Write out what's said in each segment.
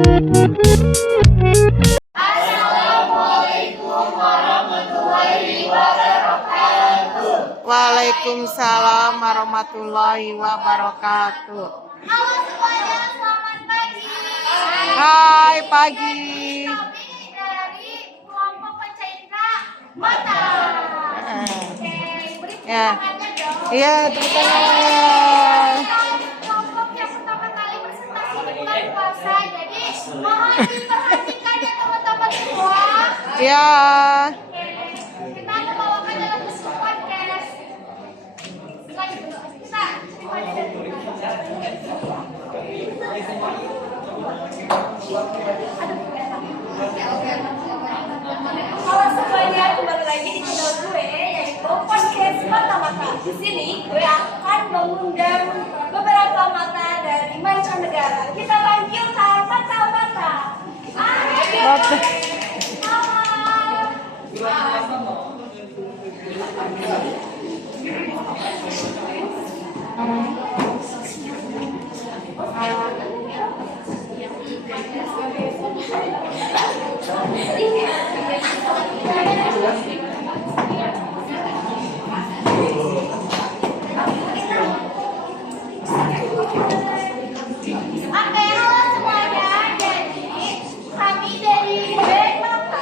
Assalamualaikum warahmatullahi wabarakatuh. Waalaikumsalam warahmatullahi wabarakatuh. Halo semuanya, selamat pagi. Hai pagi. Kami dari kelompok pencaindra mata. Oke, beri Ya. tangannya dong. Iya, tepuk tangan. Kelompok yang pertama kali presentasi di bulan puasa, jadi mohon diperhatikan ya teman-teman semua. Ya. Oke, kita membawakan dalam bentuk podcast. Kita dimulai dari Halo semuanya, kembali lagi di channel gue yaitu podcast mata-mata. Di sini gue akan mengundang beberapa mata dari mancanegara. Kita panggilkan mata-mata. Ayo. Oke, halo semuanya. Jadi kami dari band mata.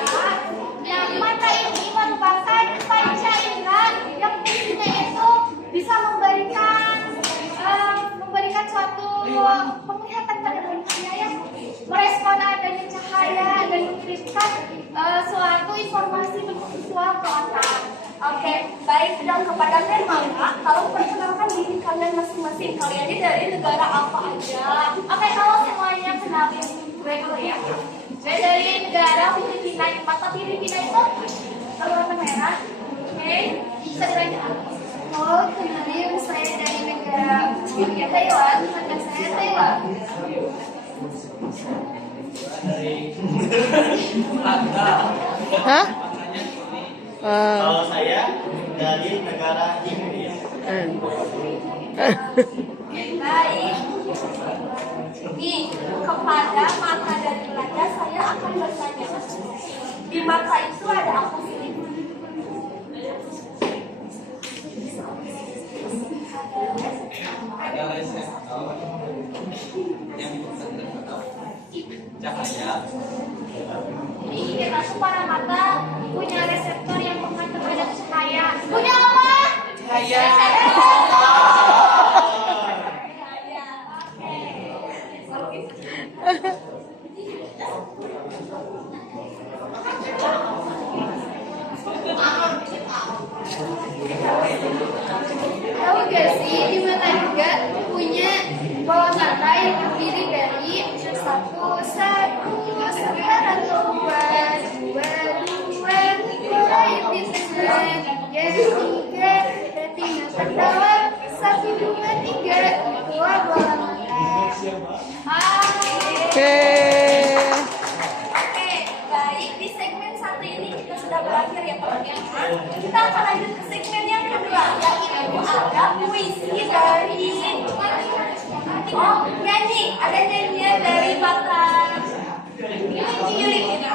Yang mata ini merupakan panca indera yang fungsinya itu bisa memberikan suatu penglihatan pada manusia yang merespon adanya cahaya dan mengirimkan suatu informasi bentuk visual ke otak. Oke, baik dan kepada band mata, kalau perkenalkan diri kalian masing-masing. Kalian ini dari negara apa aja? Oke, halo semuanya, kenalin gue dulu ya. Gue dari negara Filipina. Yang mata Filipina itu warna merah. Oke, bisa dilanjut. Oh, kenalin saya dari negara Taiwan. Nama saya Taiwan. Hah? Kalau saya dari negara Inggris. Baik. Nih, kepada mata dari Belanda saya akan bertanya. Di mata itu ada apa sih? Ada reseptor yang cahaya. Jadi kita tuh para mata punya reseptor yang peka terhadap cahaya. Punya apa? Cahaya. Tahu gak sih di mata juga punya bola mata yang terdiri dari satu, dua, yang di tengah, tiga, retina bawah, 1, 2, 3, dua bola mata. Oke. Oke, baik, di segmen satu ini kita sudah berakhir ya teman-teman. Kita akan lanjut ke segmen yang kedua, yaitu ada puisi dari nyanyi. Ada nyanyian dari mata Filipina.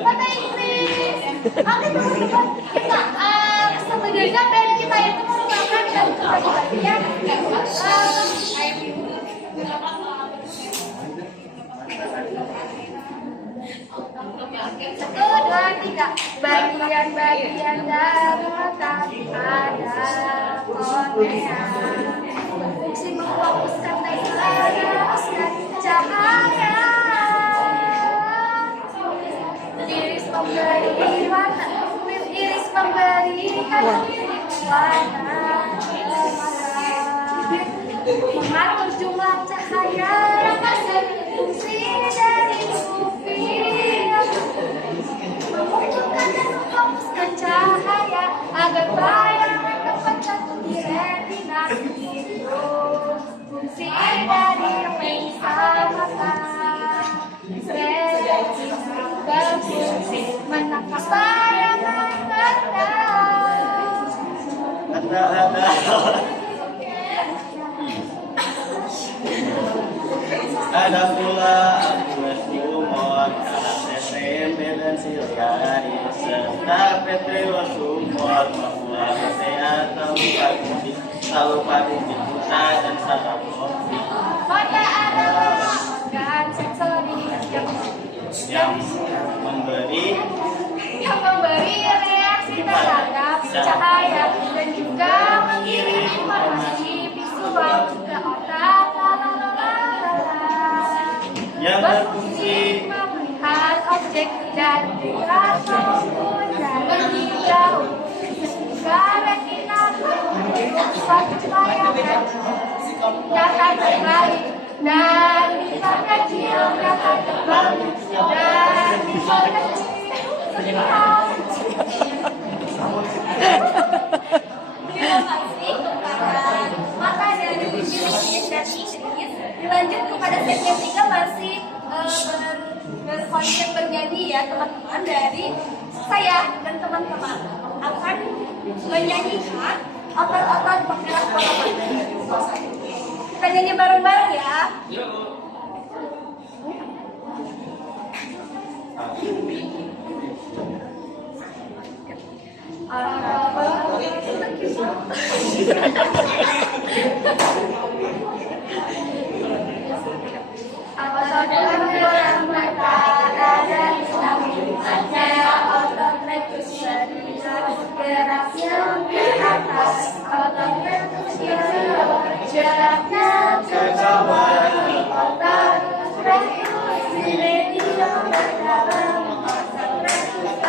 Mata Inggris. Oke teman-teman, kita sebenarnya band kita itu merupakan dan kepribadian satu, dua, tiga. Bagian-bagian dalam otak ada kornea. Fungsi memfokuskan dan cahaya. Iris memberi warna, iris memberikan warna. Mengatur jumlah cahaya, fungsi dari pupil. Mengumpulkan dan memfokuskan cahaya agar bayangan dapat jatuh di retina. Itu fungsi dari lensa mata. Retina berfungsi menangkap bayangan mata. Ada. Ada pula Agus Umar, karakter tempe dan Siliani, serta Petrus Umar, bahwa kesehatan pagi, selalu pagi dibuka dan salam kopi. Pada ada dan sensori Yang memberi reaksi terhadap cahaya dan juga mengirim informasi visual ke otak. yang berfungsi Melihat objek dan maupun dari jauh. Sehingga retina melayangkan data terbalik dan bisa kecil data terbalik dan bisa kecil. Terima kasih kepada mata dari Inggris dan Inggris. Dilanjut kepada set yang 3 masih berkonsep bernyanyi ya teman-teman, dari saya dan teman-teman akan menyanyikan otot-otot penggerak kepala mata. Kita nyanyi bareng-bareng ya. Otot mata ada di sampingnya, otot letus geraknya ke atas, otot letus geraknya ke bawah, otot letus di medium berdalam, otot letus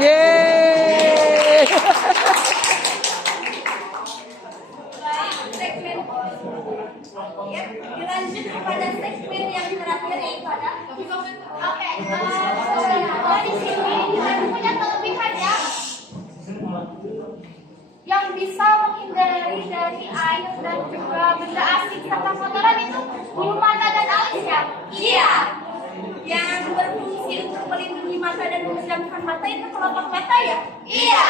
Yeay. Segmen ya, dilanjut kepada segmen yang terakhir yaitu ada Oke, di sini kita punya kelebihan ya, yang bisa menghindari dari air dan juga benda asing serta kotoran itu bulu mata dan alis ya. iya, yang berfungsi untuk melindungi mata dan memejamkan mata itu kelopak mata ya. Iya.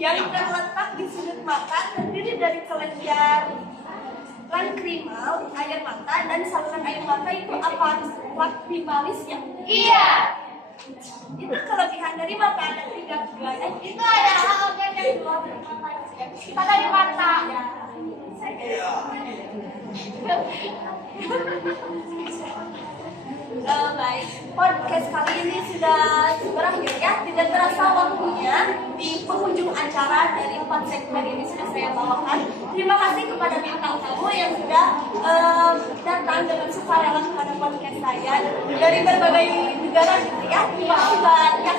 Yang terletak di sudut mata terdiri dari kelenjar lankrimal, air mata, dan saluran air mata itu apa? Lacrimalis ya. Iya. Itu kelebihan dari mata, ada 3 Itu adalah organ yang keluar dari mata. Kita dari mata. Baik, podcast kali ini sudah berakhir ya. Tidak terasa waktunya di penghujung acara dari 4 segmen ini sudah saya bawakan. Terima kasih kepada bintang tamu yang sudah datang dengan sukarela kepada podcast saya dari berbagai negara gitu ya. Terima kasih banyak.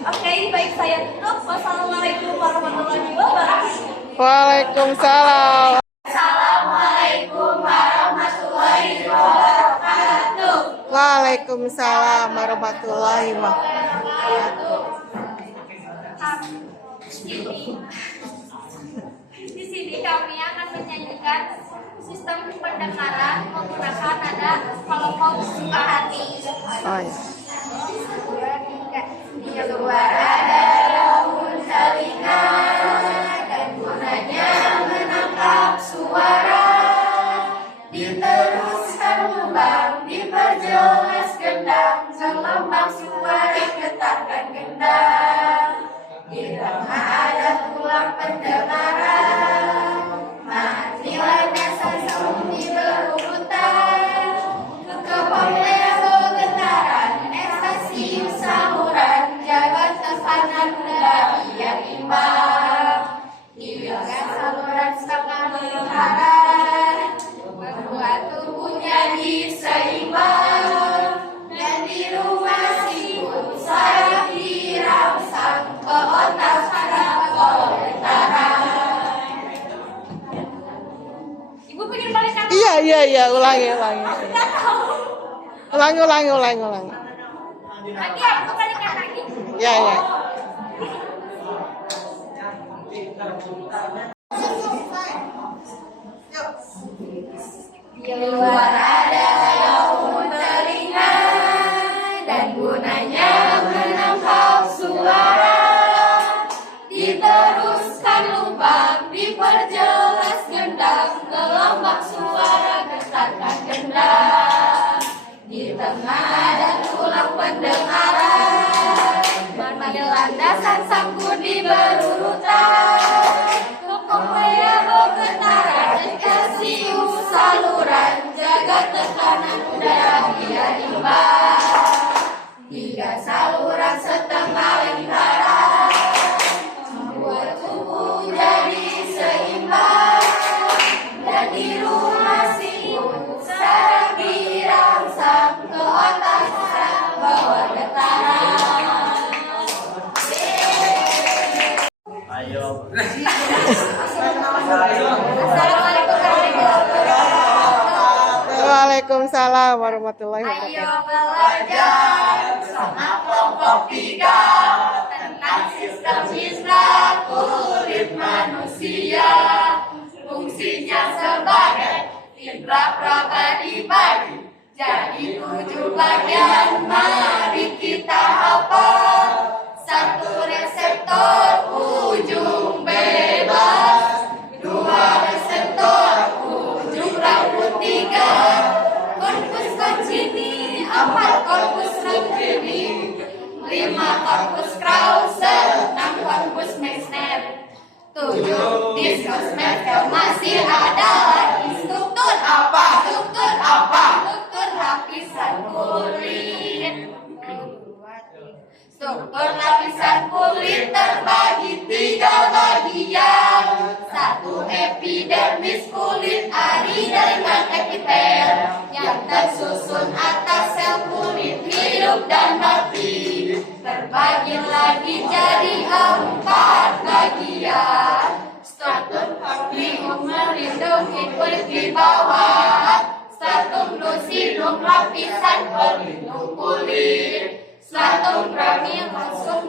Oke, baik, saya tutup. Wassalamualaikum warahmatullahi wabarakatuh. Waalaikumsalam. Assalamualaikum warahmatullahi wabarakatuh. Waalaikumsalam warahmatullahi wabarakatuh. Di sini kami akan menyanyikan sistem pendengaran menggunakan nada kelompok suka hati. Oh ya. Suara daun telinga dan gunanya menangkap suara, diteruskan lubang, diperjelas gendang, gelombang suara getarkan gendang. Di tengah ada tulang pendengaran, marilah dasar sembunyi berurutan, kepompeo getaran, ekstasi sahuran, jaga tekanan kendali yang imbang. Hidupkan saluran setengah lingkaran, membuat tubuhnya diseimbang, dan di rumah siput saraf dirangsang, ke otak saraf kolentaran. Ibu pengen balik kamu? Iya, ulangi. Ulangi. Lagi ya, aku balikan lagi. Ya. Di luar ada daun telinga dan gunanya menangkap suara. Diteruskan lubang, diperjelas gendang, gelombang suara getarkan gendang. Di tengah ada tulang pendengaran, di landasan sangkudi berurutan. Kopea bergetaran, kasih saluran, jaga tekanan udara biar imbang. 3 saluran setengah lingkaran, membuat tubuh jadi seimbang. Dan di rumah sibuk sarang dirangsang, ke otak sarang bawa getaran. Ayo. Waalaikumsalam warahmatullahi Ayo wabarakatuh. belajar sama kelompok 3 tentang sistem indera kulit manusia. Fungsinya sebagai indera prabadi bagi jadi 7 bagian. Mari kita hafal. 1 reseptor ujung bebas, 2 reseptor ujung rambut, 3 korpus Pacini, 4 korpus Rutgeri, 5 korpus Krause, 6 korpus Meissner, 7 diskus Merkel. Masih ada lagi struktur apa? Struktur apa? Struktur lapisan kulit. Struktur lapisan kulit terbagi 3 bagian. 1 epidermis kulit ari jaringan epitel yang tersusun atas sel kulit hidup dan mati. Terbagi lagi jadi 4 bagian. Stratum corneum melindungi kulit di bawah. Stratum lucidum lapisan pelindung kulit. Stratum gramillosum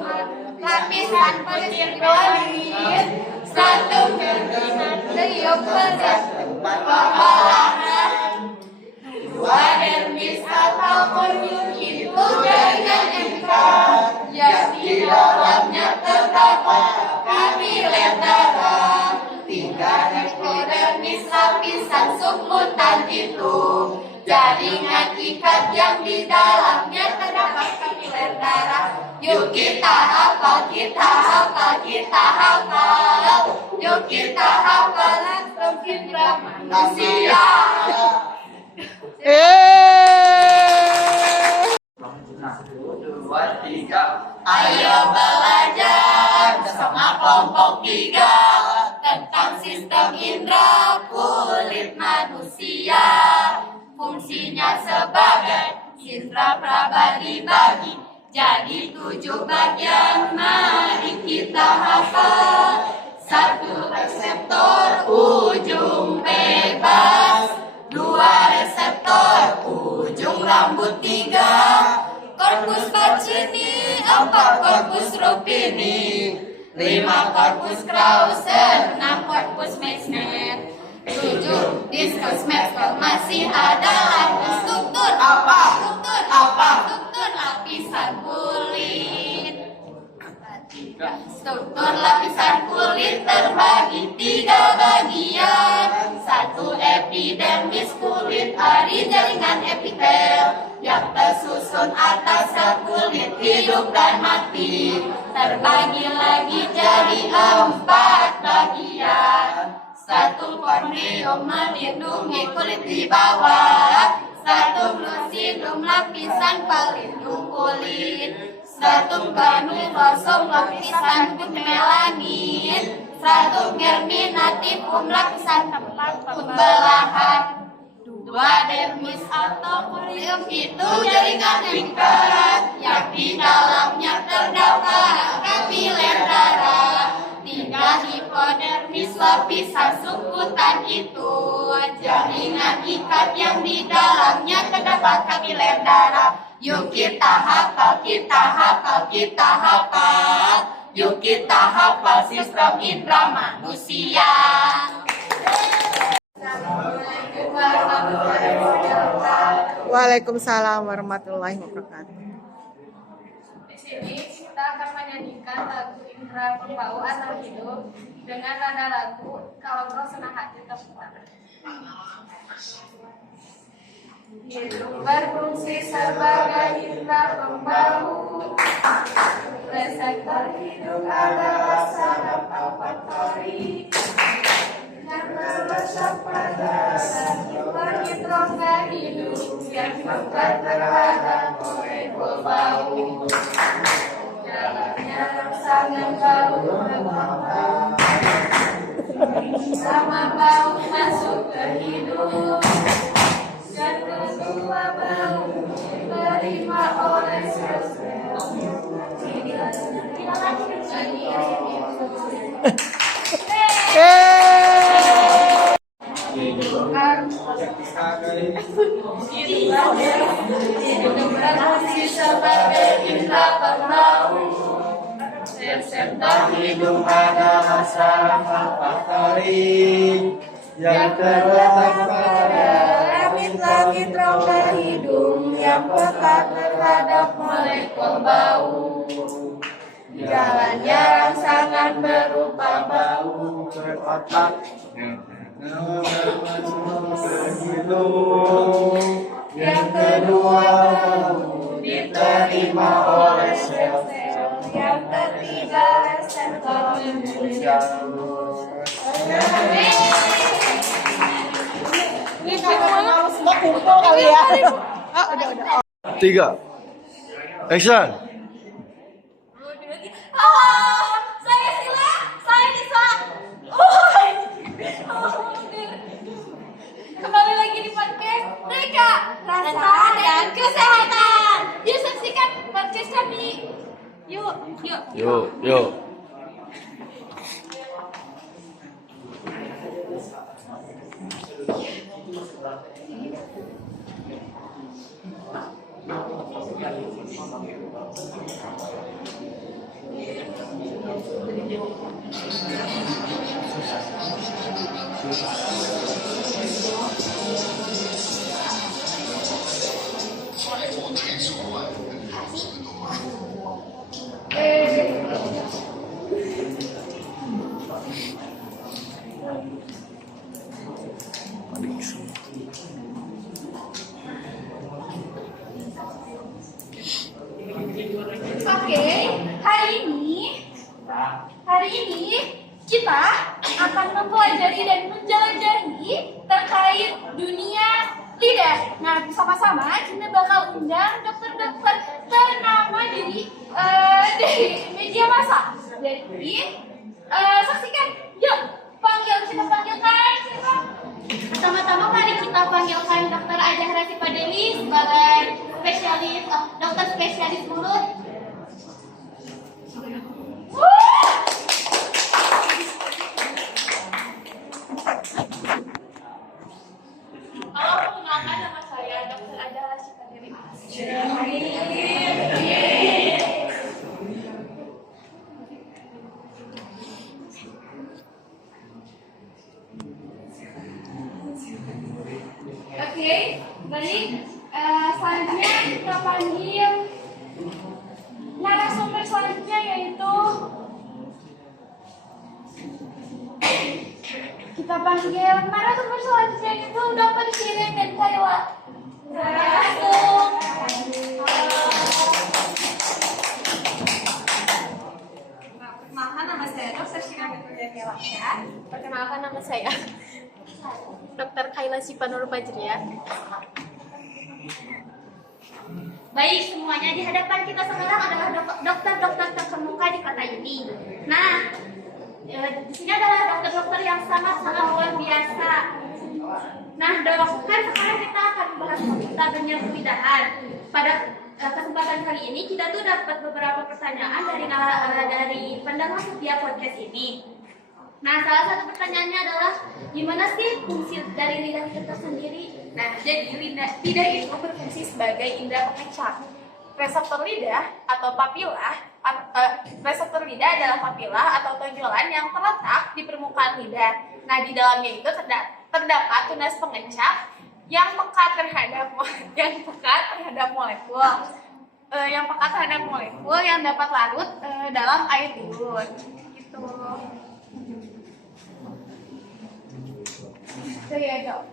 lapisan pelindung kulit. Stratum germinatrium tempat pengolahan. 2 dermis atau corneum itu jaringan epitel yang di dalamnya terdapat kapiler darah. 3 epidermis lapisan submutan itu jaringan ikat yang di dalamnya terdapat kapiler darah. Yuk kita hafal, kita hafal, kita hafal. Yuk kita hafal langsung indera manusia. Satu, dua, tiga. Ayo belajar bersama kelompok 3 tentang sistem indera kulit manusia. Fungsinya sebagai indera prabadi bagi jadi 7 bagian. Mari kita hafal. 1 reseptor ujung bebas, 2 reseptor ujung rambut, 3 korpus Pacini, 4 korpus Ruffini, 5 korpus Krause, 6 korpus Meissner, 7 diskus Merkel. Masih ada lagi struktur apa? Struktur apa? Struktur lapisan kulit. Struktur lapisan kulit terbagi 3 bagian. 1 epidermis kulit ari jaringan epitel yang tersusun atas sel kulit hidup dan mati. Terbagi lagi jadi 4 bagian. 1 corneum melindungi kulit di bawah. 1 lucidum lapisan pelindung kulit. 1 granulosum lapisan putih melanin. 1 germinativum lapisan tempat pembelahan. 2 dermis atau corneum itu jaringan ikat yang di dalamnya terdapat kapiler darah. 3 hipodermis lapisan subkutan itu jaringan ikat yang di dalamnya terdapat kapiler darah. Yuk kita hafal, kita hafal, kita hafal. Yuk kita hafal sistem indera manusia. Waalaikumsalam warahmatullahi wabarakatuh. Di sini kita akan menyanyikan lagu Indra Pembau atau Hidup dengan nada lagu Kalau Kau Senang Hati Terputar. Hidup berfungsi sebagai indra pembau. Reseptor hidup adalah saraf olfaktori yang terletak pada langit rongga hidup yang pekat terhadap molekul bau. Jalannya rangsangan bau berkembang sama bau masuk ke hidup. Dan kedua bau diterima oleh sel-sel. Hidup berfungsi sebagai indra pembau. Reseptor Hidung adalah saraf olfaktori yang terletak pada langit rongga hidung yang pekat terhadap molekul bau. Jalannya rangsangan berupa bau. berotak yang kedua diterima oleh sel-sel Yang ketiga reseptor Ini kalau semua kumpul kali ya. Udah. 3 Action. Halo, saya Sila, saya Nisa. Kembali lagi di podcast Reka, Rasa dan Kesehatan. Yuk saksikan podcast kami. Yuk. Yuk. Oke, hari ini kita akan mempelajari dan menjelajahi terkait dunia lidah. Nah, bersama-sama kita bakal undang dokter-dokter ternama dari media massa. Jadi, saksikan. Yuk, kita panggilkan siapa? Pertama-tama mari kita panggilkan Dr. Aja Rasipa Deli sebagai spesialis dokter spesialis mulut. Halo, perkenalkan nama saya Dr. Aja Rasipa Deli. Oke, baik. Selanjutnya kita panggil narasumber selanjutnya yaitu Dr. Shirin dan Kayla. Perkenalkan nama saya Dr. Shirin dan Kayla. Perkenalkan nama saya Dr. Kayla Sipanur Fajrian. Baik, semuanya di hadapan kita sekarang adalah dokter-dokter terkemuka di kota ini. Nah, di sini adalah dokter-dokter yang sangat-sangat luar biasa. Nah, dokter, sekarang kita akan membahas topik tentang lidahan. Pada kesempatan kali ini kita tuh dapat beberapa pertanyaan dari pendengar setiap podcast ini. Nah, salah satu pertanyaannya adalah gimana sih fungsi dari lidah itu tersendiri? Nah, jadi lidah itu berfungsi sebagai indera pengecat. Reseptor lidah atau papila reseptor lidah adalah papila atau tonjolan yang terletak di permukaan lidah. Nah, di dalamnya itu terdapat tunas pengecap yang peka terhadap molekul. Yang peka terhadap molekul yang dapat larut dalam air liur. Gitu. Itu ya, Dok.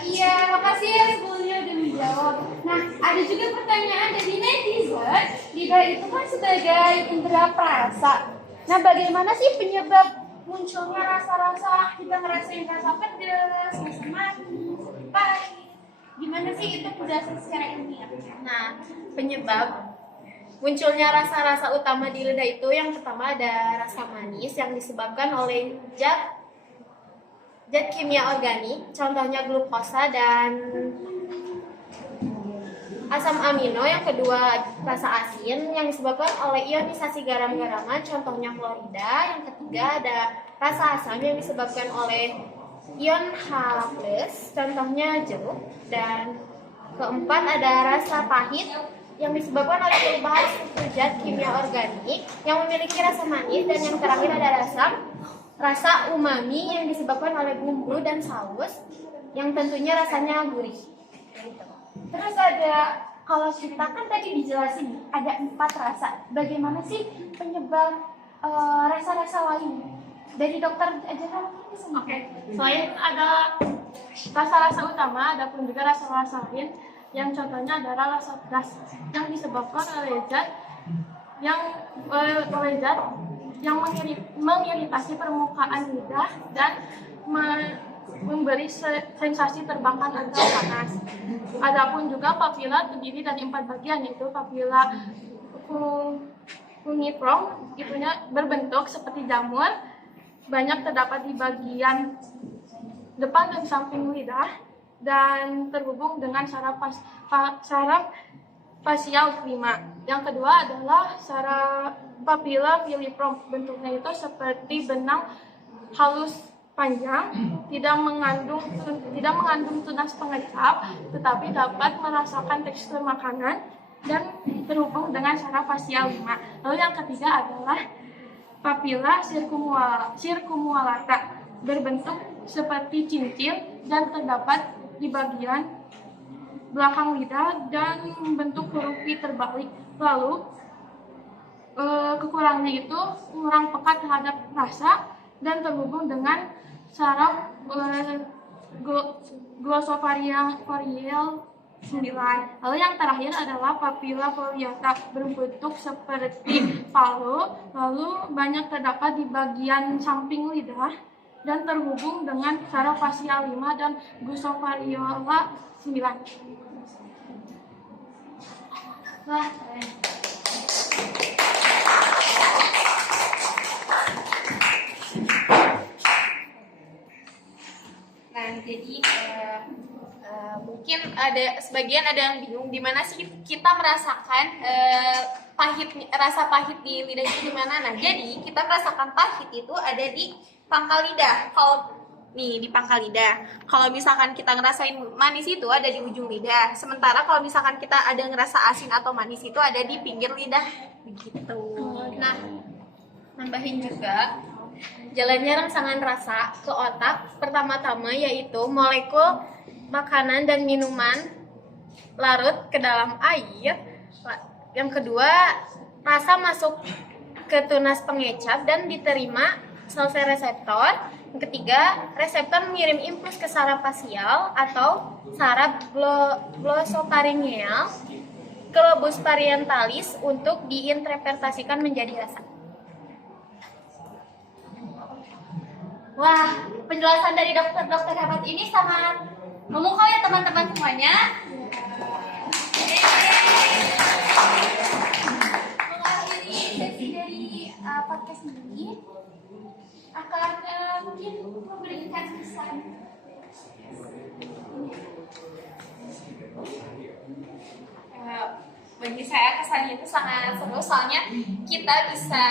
Iya, makasih ya sebelumnya udah menjawab. Nah, ada juga pertanyaan dari netizen. Lidah itu kan sebagai indera perasa. Nah, bagaimana sih penyebab munculnya rasa-rasa, kita ngerasain rasa pedas, rasa manis, pahit? Gimana sih itu penjelasan secara ilmiah? Nah, penyebab munculnya rasa-rasa utama di lidah itu yang pertama ada rasa manis yang disebabkan oleh zat kimia organik, contohnya glukosa dan asam amino. Yang kedua rasa asin yang disebabkan oleh ionisasi garam-garaman, contohnya klorida. Yang ketiga ada rasa asam yang disebabkan oleh ion H+, contohnya jeruk. Dan keempat ada rasa pahit yang disebabkan oleh perubahan struktur zat kimia organik yang memiliki rasa manis. Dan yang terakhir ada rasa umami yang disebabkan oleh bumbu dan saus yang tentunya rasanya gurih. Terus ada, kalau kita kan tadi dijelasin ada 4 rasa. Bagaimana sih penyebab rasa-rasa lain? Dari dokter aja kan? Oke, selain ada rasa-rasa utama, ada pun juga rasa-rasa lain yang contohnya adalah rasa pedas yang disebabkan oleh zat yang mengiritasi permukaan lidah dan memberi sensasi terbakar atau panas. Adapun juga papila terdiri dari 4 bagian, yaitu papila fungiform, itunya berbentuk seperti jamur, banyak terdapat di bagian depan dan samping lidah dan terhubung dengan saraf fasial prima. Yang kedua adalah saraf papila filiform, bentuknya itu seperti benang halus panjang, tidak mengandung tunas pengecap, tetapi dapat merasakan tekstur makanan dan terhubung dengan saraf fasial 5. Lalu yang ketiga adalah papila circumvallata, berbentuk seperti cincin dan terdapat di bagian belakang lidah dan bentuk huruf V terbalik. Lalu kekurangannya itu kurang peka terhadap rasa dan terhubung dengan saraf glossopharyngeal 9. Lalu yang terakhir adalah papila foliata, berbentuk seperti palu, lalu banyak terdapat di bagian samping lidah dan terhubung dengan saraf fasial 5 dan glossopharyngeal 9. Wah, Nah, jadi mungkin sebagian ada yang bingung di mana sih kita merasakan rasa pahit di lidah itu di mana. Nah, jadi kita merasakan pahit itu ada di pangkal lidah. Di pangkal lidah. Kalau misalkan kita ngerasain manis itu ada di ujung lidah. Sementara kalau misalkan kita ada ngerasa asin atau manis itu ada di pinggir lidah. Begitu. Nah, nambahin juga jalannya rangsangan rasa ke otak pertama-tama yaitu molekul makanan dan minuman larut ke dalam air. Yang kedua, rasa masuk ke tunas pengecap dan diterima sel-sel reseptor. Yang ketiga, reseptor mengirim impuls ke saraf fasial atau saraf glossopharyngeal ke lobus parientalis untuk diinterpretasikan menjadi rasa. wah, penjelasan dari dokter hebat ini sangat memukau ya teman-teman semuanya. Mengakhiri sesi dari podcast ini akan mungkin memberikan pesan. Bagi saya kesannya itu sangat seru, soalnya kita bisa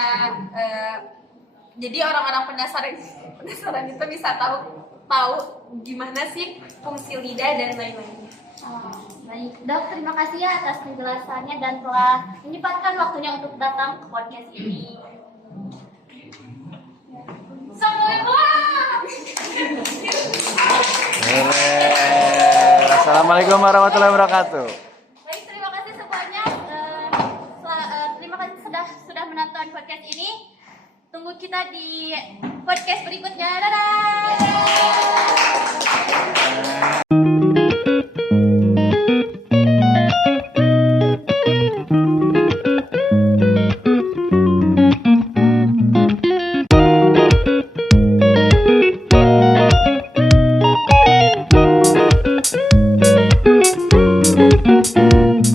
jadi orang-orang penasaran itu bisa tahu gimana sih fungsi lidah dan lain-lainnya. Baik, Dok, terima kasih ya atas penjelasannya dan telah menyempatkan waktunya untuk datang ke podcast ini. Assalamualaikum warahmatullahi wabarakatuh.